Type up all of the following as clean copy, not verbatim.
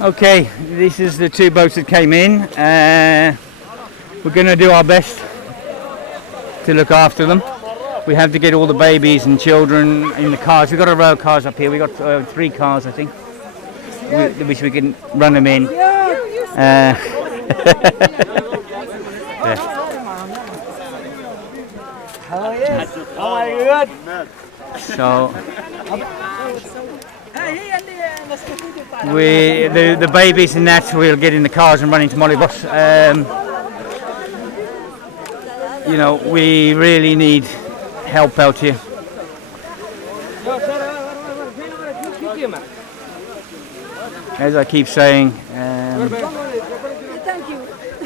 Okay, this is the two boats that came in. We're going to do our best to look after them. We have to get all the babies and children in the cars. We've got a row of cars up here. We've got 3 cars, I think, which we can run them in. So the babies and that we'll get in the cars and run into Mollybox. You know, we really need help out here. As I keep saying,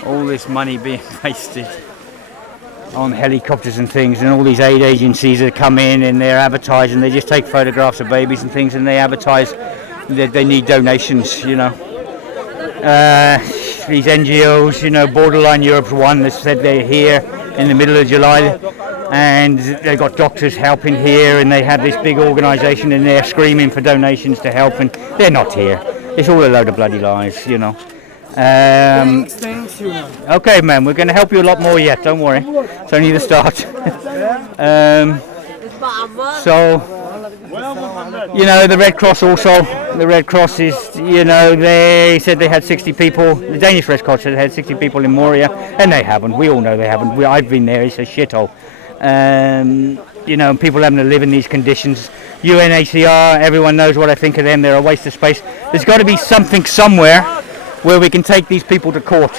all this money being wasted on helicopters and things, and all these aid agencies that come in and they're advertising, they just take photographs of babies and things and they advertise that they need donations, you know. These NGOs, you know, Borderline Europe's one that said they're here in the middle of July and they've got doctors helping here and they have this big organisation and they're screaming for donations to help, and they're not here. It's all a load of bloody lies, you know. Thanks, Okay, man, we're going to help you a lot more yet, don't worry. It's only the start. So, you know, the Red Cross also, the Red Cross is, you know, they said they had 60 people, the Danish Red Cross said they had 60 people in Moria, and they haven't. We all know they haven't. I've been there, it's a shithole. You know, people having to live in these conditions. UNHCR, everyone knows what I think of them, they're a waste of space. There's got to be something somewhere where we can take these people to court.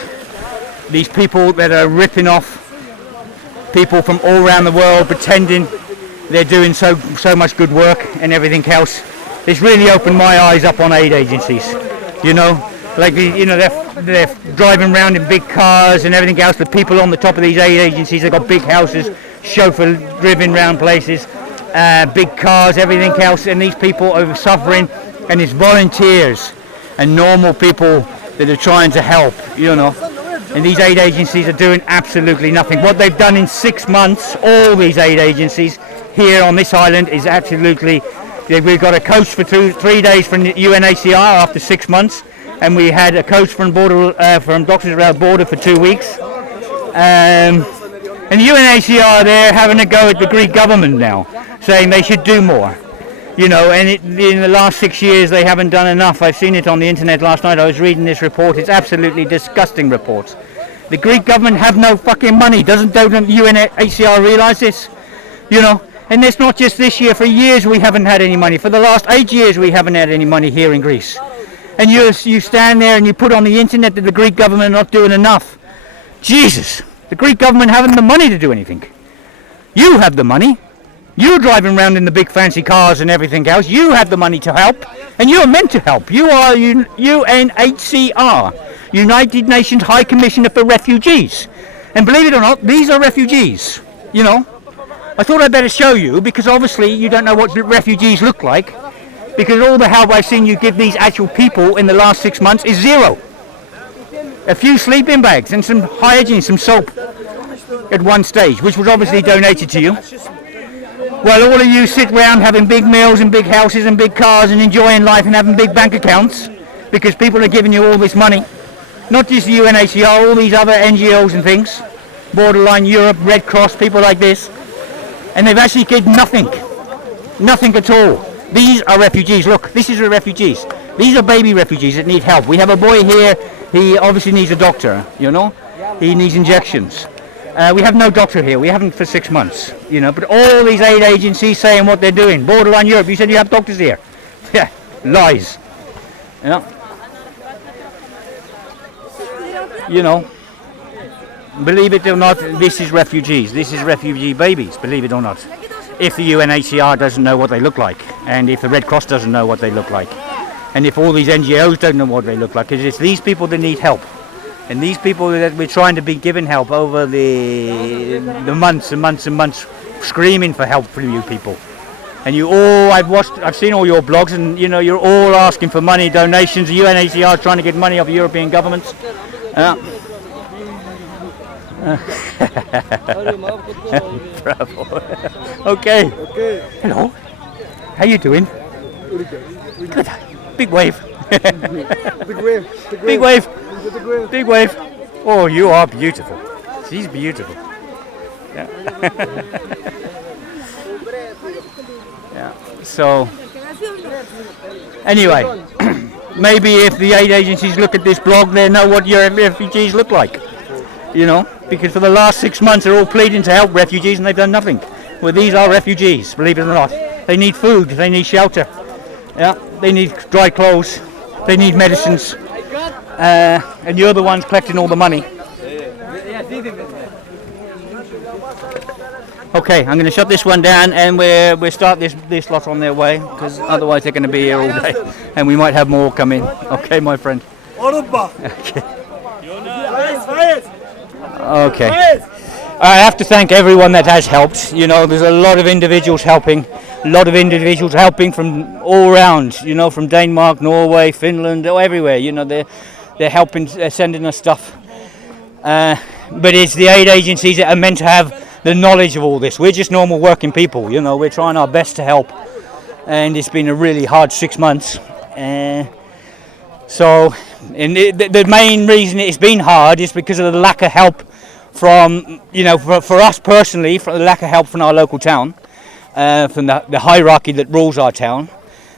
These people that are ripping off people from all around the world, pretending they're doing so much good work and everything else. It's really opened my eyes up on aid agencies. You know, like, you know, they're driving around in big cars and everything else. The people on the top of these aid agencies have got big houses, chauffeur driven around places, big cars, everything else, and these people are suffering, and it's volunteers and normal people that are trying to help, you know. And these aid agencies are doing absolutely nothing. What they've done in 6 months, all these aid agencies here on this island, is absolutely... We've got a coach for 3 days from the UNHCR after 6 months, and we had a coach from Doctors Without Borders for 2 weeks. And UNHCR, they're having a go at the Greek government now, saying they should do more. You know, and in the last 6 years they haven't done enough. I've seen it on the internet last night. I was reading this report. It's absolutely disgusting report. The Greek government have no fucking money. Doesn't UNHCR realise this? You know, and it's not just this year. For years we haven't had any money. For the last 8 years we haven't had any money here in Greece. And you stand there and you put on the internet that the Greek government are not doing enough. Jesus, the Greek government haven't the money to do anything. You have the money. You're driving around in the big fancy cars and everything else. You have the money to help, and you're meant to help. You are UNHCR, United Nations High Commissioner for Refugees. And believe it or not, these are refugees, you know. I thought I'd better show you, because obviously you don't know what refugees look like, because all the help I've seen you give these actual people in the last 6 months is zero. A few sleeping bags and some hygiene, some soap at one stage, which was obviously donated to you. Well, all of you sit round having big meals and big houses and big cars and enjoying life and having big bank accounts because people are giving you all this money. Not just the UNHCR, all these other NGOs and things. Borderline Europe, Red Cross, people like this. And they've actually given nothing. Nothing at all. These are refugees. Look, this is the refugees. These are baby refugees that need help. We have a boy here. He obviously needs a doctor, you know. He needs injections. We have no doctor here. We haven't for 6 months, you know. But all these aid agencies saying what they're doing. Borderline Europe, you said you have doctors here. Yeah, lies. You know. You know. Believe it or not, this is refugees. This is refugee babies, believe it or not. If the UNHCR doesn't know what they look like, and if the Red Cross doesn't know what they look like, and if all these NGOs don't know what they look like, because it's these people that need help. And these people that we're trying to be given help over the months and months and months, screaming for help from you people. And you all, I've seen all your blogs, and you know, you're all asking for money, donations. The UNHCR is trying to get money off European governments. Bravo. Okay. Hello. How you doing? Good. Big wave. The grave. The grave. Big wave. The grave. Big wave. Oh, you are beautiful. She's beautiful. Yeah. Yeah. So, anyway, maybe if the aid agencies look at this blog, they know what your refugees look like. You know, because for the last 6 months they're all pleading to help refugees and they've done nothing. Well, these are refugees, believe it or not. They need food, they need shelter, yeah, they need dry clothes, they need medicines, and you're the ones collecting all the money. Okay, I'm going to shut this one down and we'll start this lot on their way, because otherwise they're going to be here all day and we might have more come in. Okay, my friend. Okay. Okay. I have to thank everyone that has helped. You know, there's a lot of individuals helping. From all around. You know, from Denmark, Norway, Finland, everywhere. You know, they're helping, they're sending us stuff. But it's the aid agencies that are meant to have the knowledge of all this. We're just normal working people. You know, we're trying our best to help, and it's been a really hard 6 months. So, and the main reason it's been hard is because of the lack of help from, you know, for us personally, for the lack of help from our local town, from the hierarchy that rules our town,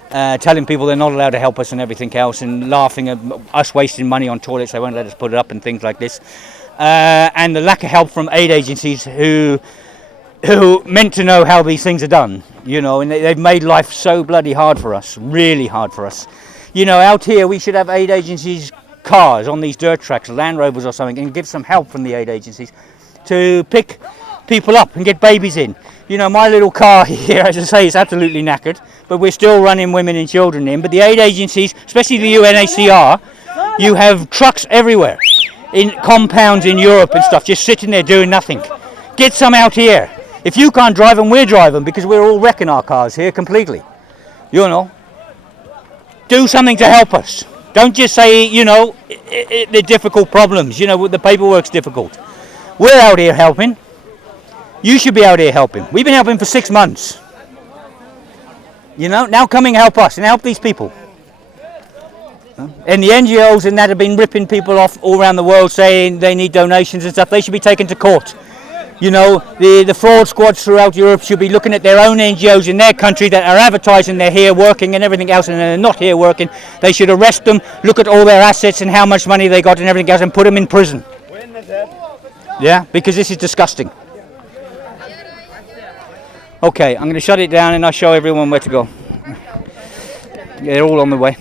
telling people they're not allowed to help us and everything else, and laughing at us wasting money on toilets, they won't let us put it up and things like this. And the lack of help from aid agencies who meant to know how these things are done, you know, and they've made life so bloody hard for us, really hard for us. You know, out here we should have aid agencies cars on these dirt tracks, Land Rovers or something, and give some help from the aid agencies to pick people up and get babies in. You know, my little car here, as I say, is absolutely knackered, but we're still running women and children in. But the aid agencies, especially the UNHCR, you have trucks everywhere, in compounds in Europe and stuff, just sitting there doing nothing. Get some out here. If you can't drive them, we're driving, because we're all wrecking our cars here completely. You know, do something to help us. Don't just say, you know, the difficult problems, you know, the paperwork's difficult. We're out here helping. You should be out here helping. We've been helping for 6 months. You know, now come and help us and help these people. And the NGOs and that have been ripping people off all around the world, saying they need donations and stuff. They should be taken to court. You know, the fraud squads throughout Europe should be looking at their own NGOs in their country that are advertising they're here working and everything else, and they're not here working. They should arrest them, look at all their assets and how much money they got and everything else, and put them in prison. Yeah, because this is disgusting. Okay, I'm going to shut it down and I'll show everyone where to go. They're all on the way.